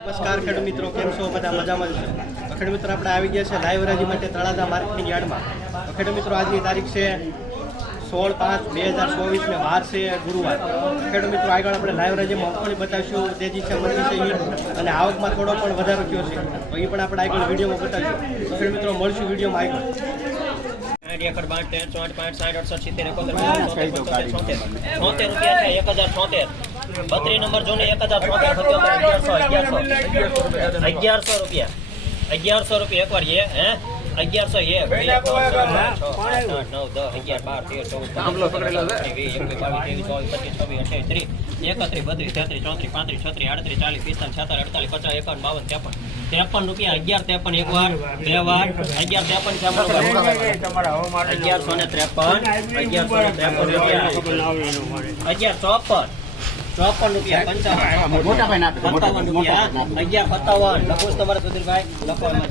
નમસ્કાર ખેડૂત મિત્રો કેમ છો? બધા મજામાં છે. ખેડૂત મિત્રો આપણે આવી ગયા છે લાઈવ રાજી માટે તળાજા માર્કેટિંગ યાર્ડમાં. ખેડૂત મિત્રો આજની તારીખ છે સોળ પાંચ બે હજાર ચોવીસને વાર છે ગુરુવાર. ખેડૂત મિત્રો આગળ આપણે લાઈવ રાજ્યમાં મગફળી બતાવીશું. તેજી છે મંદી છે અને આવકમાં થોડો પણ વધારો થયો છે. તો એ પણ આપણે આગળ વિડીયોમાં બતાવીશું. તો ખેડૂત મિત્રો મળશું વિડીયોમાં આગળ. એક હજાર છોતેર. બત્રીસ નંબર જો એક હજાર અગિયારસો. રૂપિયા. અગિયારસો રૂપિયા એકવાર એ હે? અગિયારસો પચીસ, છવ્વીસ, ત્રીસ, એકત્રીસ, બત્રીસ, તેત્રીસ, ચોત્રીસ, પાંત્રીસ, છત્રીસ, આડત્રીસ, ચાલીસ, પિસ્તાલીસ, છાતાલીસ, અડતાલીસ, પચાસ, એકાવન, બાવન, ત્રેપન. ત્રેપન રૂપિયા અગિયાર ત્રેપન એક વાર બે વાર. અગિયાર ત્રેપન અગિયારસો ને ત્રેપન અગિયારસો ત્રેપન રૂપિયા. અગિયાર ચોપન. ચોપન રૂપિયા પંચાવન. સત્તાવન રૂપિયા અગિયાર સત્તાવન. લખો તમારા સુધીરભાઈ લખો એમાં.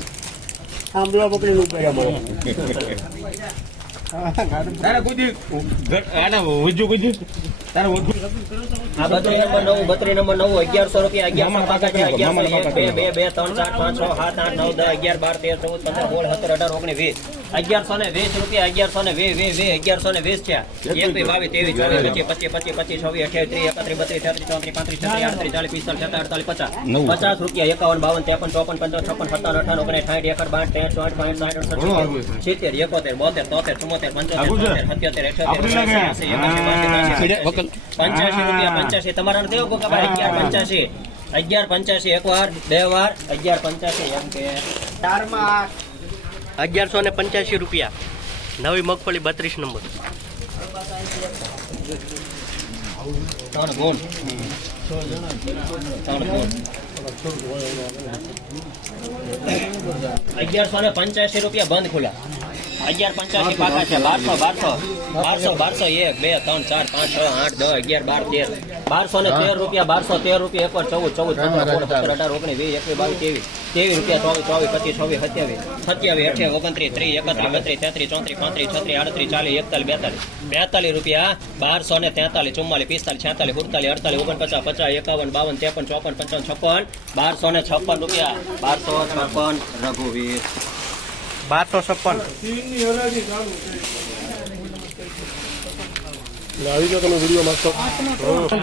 આ બત્રીસ નંબર નવ બત્રીસ નંબર નવ અગિયારસો રૂપિયા અગિયારસો પાકા અગિયારસો એક બે બે બે ત્રણ ચાર પાંચ છ સાત આઠ નવ દસ અગિયાર બાર તેર ચૌદ પંદર સોળ સત્તર અઢાર ઓગણીસ વીસ. અગિયારસો ને વીસ રૂપિયા અગિયારસો ને વીસ વીસ વીસ અગિયારસો ને વીસ છે એકવીસ બાવીસ ત્રેવીસ ચોવીસ પચીસ પચીસ પચીસ પચીસ છવ્વીસ અઠ્યાવીસ ત્રીસ એકત્રીસ બત્રીસ તેત્રીસ ચોત્રીસ પાંત્રીસ છત્રીસ આડત્રીસ ચાલીસ પિસ્તાલીસ છત્રીસ અડતાલીસ પચાસ. પચાસ રૂપિયા એકાવન બાવન ત્રેપન ચોપન પંચાવન છપ્પન સત્તાવન અઠાવન ઓગણીસ સાઠ એકર બાર તેર ચોઠ પાંચ સાઠ અડસઠ સિત્તેર એકોતેર બોતેર તોતેર ચુમ્મોતેર પંચોતેર સત્યોતેર અઠ્યોતેર એંસી, એકાસી, પંચ્યાસી રૂપિયા પંચ્યાસી. તમારા દેવો ગોગાભાઈ અગિયાર પંચ્યાસી? અગિયાર પંચ્યાસી એક વાર બે વાર અગિયાર પંચ્યાસી એમ કે. અગિયારસો ને પંચ્યાસી રૂપિયા. નવી મગફળી બત્રીસ નંબર. ત્રણ ગુણ. ત્રણ ગુણ. અગિયારસો ને પંચ્યાસી રૂપિયા બંધ ખુલ્લા. અગિયાર પંચ્યાસી પાકા છે બારસો બારસો બારસો બારસો એક બે ત્રણ ચાર પાંચ છ આઠ દસ અગિયાર બાર તેર. બારસો ને તેર રૂપિયા બારસો તેર રૂપિયા એકવાર ચૌદ ચૌદ સત્તર અઢાર ઓગણીસ વીસ એકવીસ બાવીસ ત્રેવીસ. ત્રેવીસ રૂપિયા ચોવીસ ચોવીસ પચીસ છવ્વીસ સત્યાવીસ. સત્યાવીસ અઠ્યાવીસ ઓગણત્રીસ ત્રીસ એકત્રીસ બત્રીસ તેત્રીસ ચોત્રીસ પાંત્રીસ છત્રીસ આડત્રીસ ચાલીસ એકતાલીસ બેતાલીસ. બેતાલીસ રૂપિયા બારસો ને તેતાલીસ ચુમ્માલીસ પિસ્તાલીસ છેતાલીસ ઉડતાલીસ અડતાલીસ ઓગણપચાસ પચાસ એકાવન બાવન ત્રેપન ચોપન પંચાવન છપ્પન. બારસો ને છપ્પન રૂપિયા. બારસો છપ્પન રઘુવીર. બારસો છપ્પન. આવી ગયો તમે વીડિયો માંગતો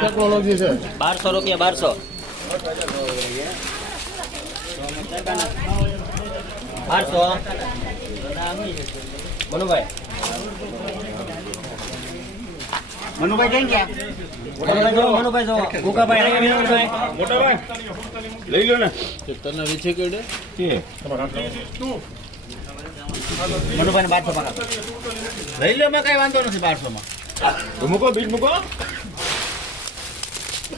ટેકનોલોજી છે બારસો રૂપિયા બારસો. બારસો. મનુભાઈ. મનુભાઈ કઈ ગયા? મનુભાઈ જો મનુભાઈ જો મનુભાઈ. લઈ લો ને. મનુભાઈ બારસો પાકા લઈ લો મેં કઈ વાંધો નથી બારસો માં મૂકો બીજ મૂકો.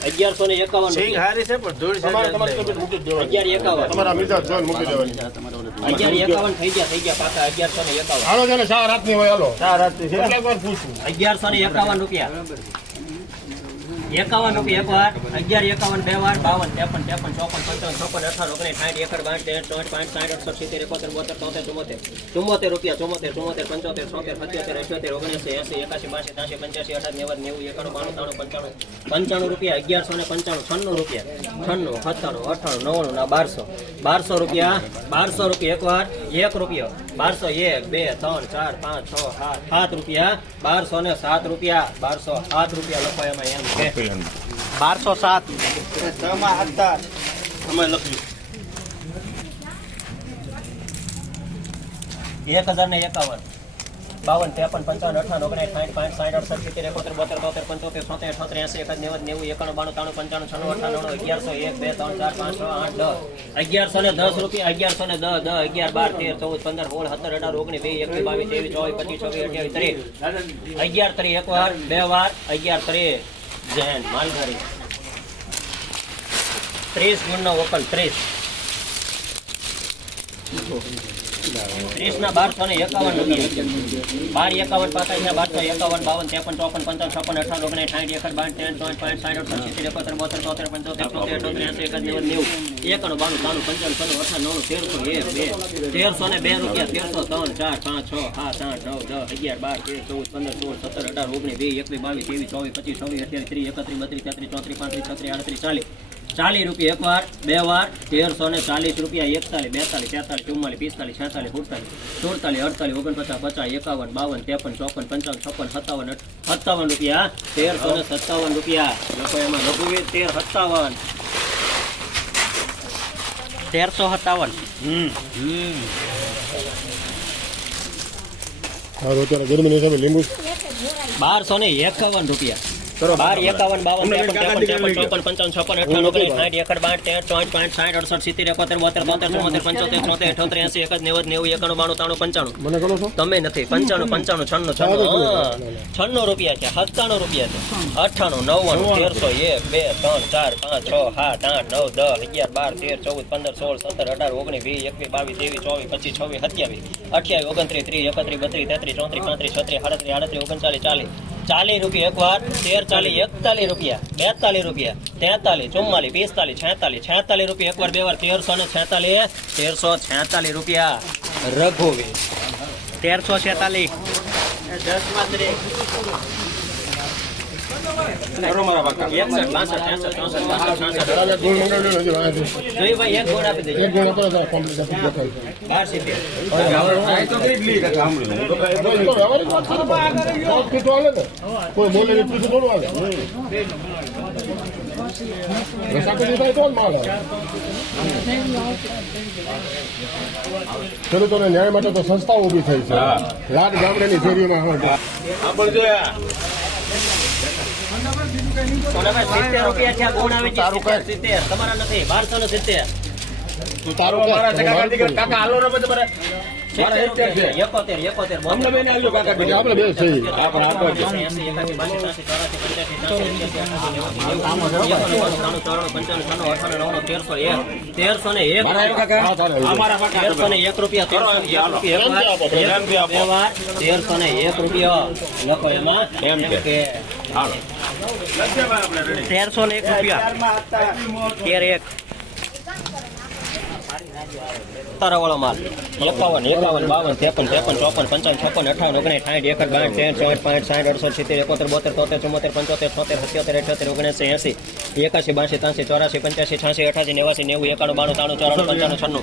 અગિયારસો ને એકાવન રૂપિયા. હારી છે પણ ધૂળ તમારે તમારે તો બીજ મૂકી જ દેવાની. અગિયાર એકાવન. તમારા મૂકી દેવાની. અગિયાર એકાવન થઈ ગયા થઈ ગયા પાછા અગિયારસો ને એકાવન. હાલો ને ચાર રાતની હોય હાલો. ચાર રાત છે. કેટલાક અગિયારસો ને એકાવન રૂપિયા. એકાવન રૂપિયા એક વાર અગિયાર, એકાવન, બે વાર, બાવન, ત્રેપન ત્રેપન, ચોપન, પંચાવન ચોપન અઠાવન ઓગણીસ, સાઠ, એકર, બાર, તેર ચોઠ પાંચ, સાઠ અઠસો સિત્તેર, એકોતેર, બોતેર તોતેર ચુમ્મોતેર ચુમ્મોતેર રૂપિયા ચુમ્મોતેર ચુમ્મોતેર પંચોતેર, છોતેર પંચોતેર અઠ્યોતેર ઓગણસી એસી એકાસી બાસી ત્રાસી પંચ્યાસી અઢાર, નેવું નેવું, એકાણું, બાણું, ત્રાણું, પંચાણું પંચાણું રૂપિયા, અગિયારસો ને પંચાણું, છન્નું રૂપિયા, છન્નું, સત્તાણું અઠાણું નવ્વાણું, ના, બારસો બારસો રૂપિયા બારસો રૂપિયા એક વાર એક રૂપિયો, બારસો એક, બે, ત્રણ, ચાર, પાંચ, છ, સાત સાત રૂપિયા, બારસો ને સાત રૂપિયા, બારસો સાત રૂપિયા લખો એમાં એમ કે બારસો સાત અમે લખ્યું એક હજાર ને એકાવન બાવન ત્રેપન પંચાવન અઠાવન ઓગણીસ સાઠ પાંચ સાઠ અડસઠ સિત્તેર એકોતેર બોતેર બોતેર પંચોતેર છોતેર અઠોતેર એસી એકાદ નેવું નેવું એકાણું બાણું ત્રાણું પંચાણું છન્નું અઠાણું અગિયારસો એક બે ત્રણ ચાર પાંચ છ આઠ દસ અગિયારસો ને દસ રૂપિયા અગિયારસો ને દસ દસ અગિયાર બાર તેર ચૌદ પંદર સોળ સત્તર અઢાર ઓગણીસ બે એકવીસ બાવીસ ત્રેવીસ ચોવીસ પચીસ છવ્વીસ અઠ્યાવીસ ત્રીસ અગિયાર ત્રીસ એક વાર બે વાર અગિયાર ત્રીસ જૈન માલધારી. ત્રીસ ગુણનો ઓપન ત્રીસ. ત્રીસ ના બારસો ને એકાવન બાર એકાવન છે બારસો એકાવન બાવન ત્રેપન ચોપન પંચાવન છપ્પન અઠાર ઓગણીસ સાઠ એકર બાર ત્રણ ચોવીસ સાઠ અડસઠ સિત્તેર એકોતેર બોતેર ચોતેર પંચોતેર તોતેર અઠોતેર બાણું ત્રાણું પંચાવન છન્નું અઠાર નવ તેરસો એક બે તેરસો ને બે રૂપિયા તેરસો ત્રણ ચાર પાંચ છ સાત આઠ નવ અગિયાર બાર ચૌદ પંદર સોળ સત્તર અઢાર ઓગણીસ વીસ એકવીસ બાવીસ ત્રેવીસ ચોવીસ પચીસ છવ્વીસ અઠ્યાવીસ ત્રીસ એકત્રીસ બત્રીસ તેત્રીસ ચોત્રીસ પાંત્રીસ છત્રીસ આડત્રીસ ચાલીસ ચાલીસ રૂપિયા એક વાર બે વાર તેરસો ને ચાલીસ રૂપિયા એકતાલીસ બેતાલીસ તેતાલીસ ચુમ્માલીસ પિસ્તાલીસ છેતાલીસ સુડતાલીસ સુડતાલીસ અડતાલીસ ઓગણપચાસ પચાસ એકાવન બાવન ત્રેપન ચોપન પંચાવન છપ્પન સત્તાવન સત્તાવન રૂપિયા. તેરસો ને સત્તાવન રૂપિયા. લોકો એમાં લઘુવીર તેર સત્તાવન. તેરસો સત્તાવન. હમ. લીંબુ. બારસો ને એકાવન રૂપિયા. બાર એકાવન બાવન ત્રેપન ત્રેપન ત્રેપન ચોપન પંચાવન છપ્પન અઠાવન ઓગણીસ સાઠ એકડ બાર તેર ચોઈઠ પાંચ સાઠ અડસઠ સિત્તેર એકોતેર બોતેર બોતેર ચુમ્મોતેર પંચોતેર છોતેર અઠોતેર એસી એક નેવું નેવું એકાણું બાણું ત્રાણું પંચાણું. મને કરો છો? તમે નથી પંચાણું પંચાણું છન્નું છન્નું. છન્નું રૂપિયા છે સત્તાણું રૂપિયા છે. અઠ્ઠાણું નવ્વાણું તેરસો એક બે ત્રણ ચાર પાંચ છ સાત આઠ નવ દસ અગિયાર બાર તેર ચૌદ પંદર સોળ સત્તર અઢાર ઓગણીસ વીસ એકવીસ બાવીસ ત્રેવીસ ચોવીસ પચીસ છવ્વીસ સત્યાવીસ અઠ્યાવીસ ઓગણત્રીસ ત્રીસ એકત્રીસ બત્રીસ તેત્રીસ ચોત્રીસ પાંત્રીસ છત્રીસ આડત્રીસ આડત્રીસ ઓગણચાલીસ ચાલીસ. ચાલીસ રૂપિયા એક વાર તેર ચાલીસ એકતાલીસ રૂપિયા, બેતાલીસ રૂપિયા, તેતાલીસ, ચુમ્માલીસ, પિસ્તાલીસ, છેતાલીસ છેતાલીસ રૂપિયા એક વાર બે વાર, તેરસો ને છેતાલીસ, તેરસો છેતાલીસ રૂપિયા. રઘુવીર. તેરસો છેતાલીસ. આપો તો. ખેડૂતોને ન્યાય માટે તો સંસ્થાઓ ઊભી થઈ છે લાટ ગામડાની શેરીઓમાં આપણે સોનાભાઈ સિત્તેર રૂપિયા ને સિત્તેર તારા કાકા તેરસો ને એક રૂપિયા લખો એમાં. તેરસો ને એક રૂપિયા. તેર એક. તારાવાળો માલ. એકાવન એકાવન બાવન ત્રેપન ત્રેપન ચોપન પંચાવન છપ્પન અઠાવન ઓગણીસ સાઠ એકર બાર તેર ચોઠ પાંચ સાઠ અડસઠ સિત્તેર એકોતેર બોતેર તોતેર ચુમ્મોતેર પંચોતેર છોતેર સત્યોતેર અઠ્યોતેર ઓગણસી એસી એકાસી બાસી ત્રાસી ચોરાસી પંચ્યાસી છ્યાસી અઠાસી નેવાસી નેવું એકાણું બાણું ત્રાણું ચોરાણું પંચાણું છન્નું.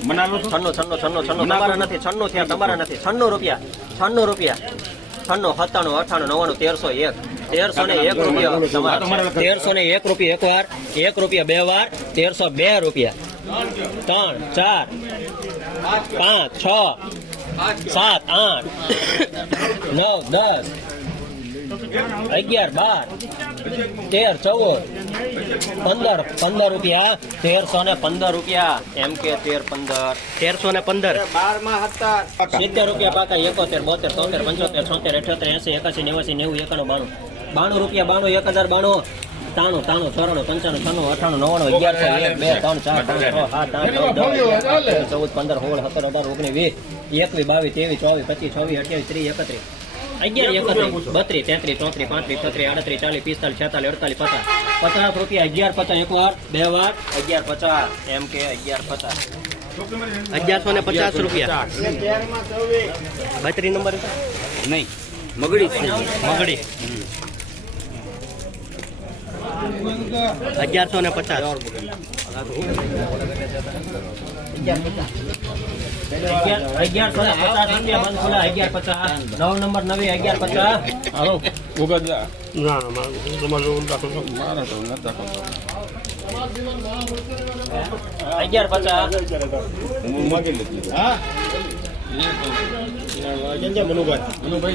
છન્નું છન્નું છન્નું છન્નું. તમારા નથી છન્નું થયા તમારા નથી. છન્નું રૂપિયા છન્નું રૂપિયા. છન્નું સત્તાણું અઠાણું નવ્વાણું તેરસો એક. તેરસો ને એક રૂપિયા તેરસો ને એક રૂપિયા એક વાર, એક રૂપિયા બે વાર, તેરસો બે રૂપિયા. ત્રણ, ચાર, પાંચ, છ, સાત, આઠ, નવ, દસ, અગિયાર, બાર, તેર, ચૌદ, પંદર પંદર રૂપિયા. તેરસો ને પંદર રૂપિયા. એમ કે તેર પંદર. તેરસો ને પંદર. સિત્તેર રૂપિયા પાકા, એકોતેર, બોતેર, તોતેર, પંચોતેર, છોતેર, અઠ્યોતેર, એસી, એકાસી, નેવાસી, નેવું, એકાણું, બાણું. બાણું રૂપિયા બાણું એક હજાર બાણું. તાણું તાણું ચોરાણું પંચાણું છન્નું અઠાણું નવાણું અગિયારસો એક બે ત્રણ ચાર પાંચ છ સાત આઠ નવ ચૌદ પંદર સોળ સત્તર અઢાર ઓગણીસ વીસ એકવીસ બાવીસ ત્રેવીસ ચોવીસ પચીસ છવ્વીસ અઠ્યાવીસ ત્રીસ એકત્રીસ. અગિયાર એકત્રીસ બત્રીસ તેત્રીસ ચોત્રીસ પાંત્રીસ છત્રીસ આડત્રીસ ચાલીસ પિસ્તાલીસ છેતાલીસ અડતાલીસ પચાસ. પચાસ રૂપિયા અગિયાર પચાસ એક વાર બે વાર. અગિયાર પચાસ એમ કે અગિયાર પચાસ. અગિયારસો ને પચાસ રૂપિયા. બત્રીસ નંબર નહીં મગડી મગડી અગિયારસો ને પચાસ. અગિયાર- અગિયારસો ને પચાસ રૂપિયા બંધ અગિયાર પચાસ નવ નંબર નવી અગિયાર પચાસ હાલો. ઉગા ના મારું તમારે જોવું દાખલ કરો. અગિયાર પચાસ મનુભાઈ.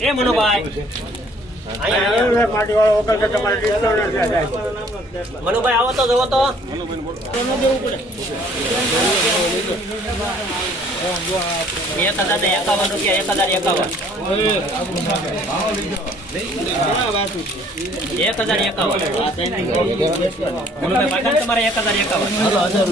એ મનુભાઈ. મનુભાઈ આવો તો જોવો તો. એક હજાર ને એકાવન રૂપિયા એક હજાર એકાવન. એક હજાર એકાવન. તમારે એક હજાર એકાવન. હજાર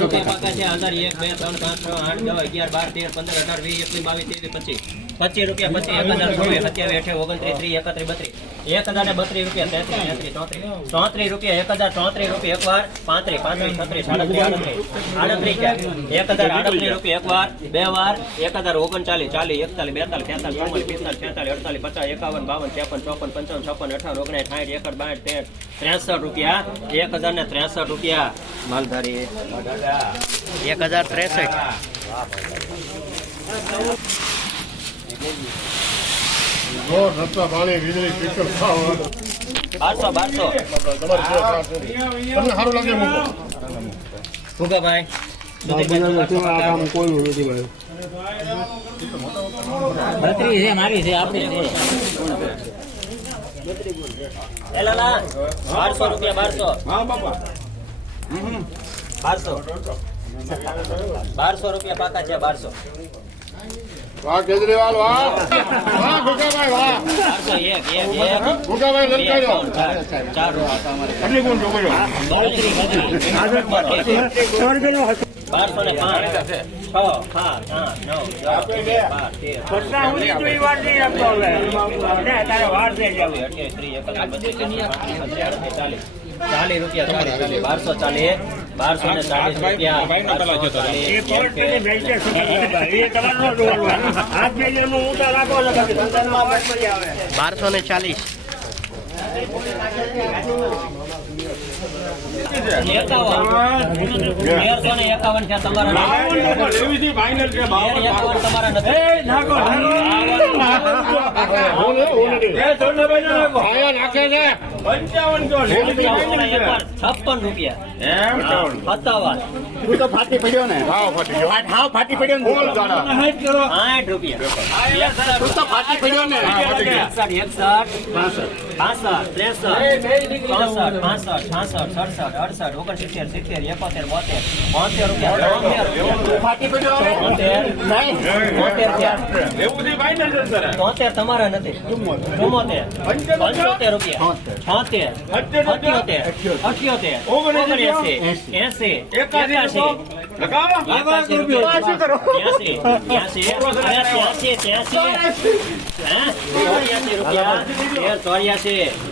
રૂપિયા પાકા છે હજાર એક બે ત્રણ પાંચ છ આઠ નવ અગિયાર બાર તેર પંદર અઢાર વીસ એકવીસ બાવીસ ત્રેવીસ પચીસ. પચીસ રૂપિયા, પચીસ, એક હજાર ચોવીસ સત્યાવીસ, અઠ્યાવીસ, ઓગણત્રીસ, ત્રીસ, એકત્રીસ, બત્રીસ. એક હજાર ને બત્રીસ રૂપિયા, તેત્રીસ તેત્રીસ ચોત્રીસ. ચોત્રીસ રૂપિયા, એક હજાર ચોત્રીસ રૂપિયા, એક વાર, પાંત્રીસ પાંત્રીસ, છત્રીસ સાડત્રીસ આડત્રીસ. આડત્રીસ ક્યાં? એક હજાર આડત્રીસ રૂપિયા, એક વાર, બે વાર, એક હજાર ઓગણચાલીસ, ચાલીસ, એકતાલીસ, બેતાલીસ, તેતાલીસ, ચુમ્માલીસ, પિસ્તાલીસ, છેતાલીસ, અડતાલીસ, પચાસ, એકાવન, બાવન, ત્રેપન, ચોપન, પંચાવન, છપ્પન, અઠાવન ઓગણીસ સાઠ એકડ બાઠ ત્રેસઠ ત્રેસઠ રૂપિયા, એક હજાર ને ત્રેસઠ રૂપિયા. માલધારી. એક હજાર ત્રેસઠ. રોડ રસ્તા પાણી વીજળી શિક્ષણ ખાવા બારસો બારસો તમારી સેવા સાથ નથી. તમને સારું લાગે મૂકો ભૂગાભાઈ બત્રીસ છે મારી છે આપણી છે. એ લાલા, બારસો રૂપિયા બારસો. બારસો. બારસો રૂપિયા પાકા છે બારસો. વાહ કેજરીવાલ વાહ. વાહ ભૂકાભાઈ વાહ. ચાર, ચાર કેટલી ગુણ છોકરીઓ બારસો ને પાંચ છ? સાત આઠ નવ બાર તેર ચાલીસ રૂપિયા ચાલીસ. બારસો ચાલીસ. બારસો ને ચાલીસ રૂપિયા. બારસો ને ચાલીસ એકાવન છે તમારા નાખે છે. છપ્પન રૂપિયા. સત્તાવન વાહ ફાટી ગયો. હાવ ફાટી પડ્યો ને. બોલ દાડા આઠ રૂપિયા. તું તો ફાટી પડ્યો ને. એકસઠ એકસઠ બાસઠ ત્રેસઠ ચોસઠ પાસઠ છાસઠ સડસઠ અડસઠ ઓગણસિત્તેર સિત્તેર એકોતેર બોતેર બોતેર રૂપિયા ફાટી પડ્યો તોતેર નહીં. તોતેર ક્યાં? તોતેર તમારા નથી. ચુમ્મોતેર. પંચોતેર રૂપિયા. છોતેર અઠ્યોતેર. અઠ્યોતેર ઓગણએંસી એંસી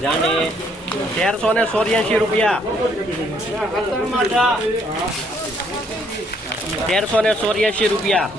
જાને. તેરસો ને ચોર્યાસી રૂપિયા. તેરસો ને ચોર્યાસી રૂપિયા.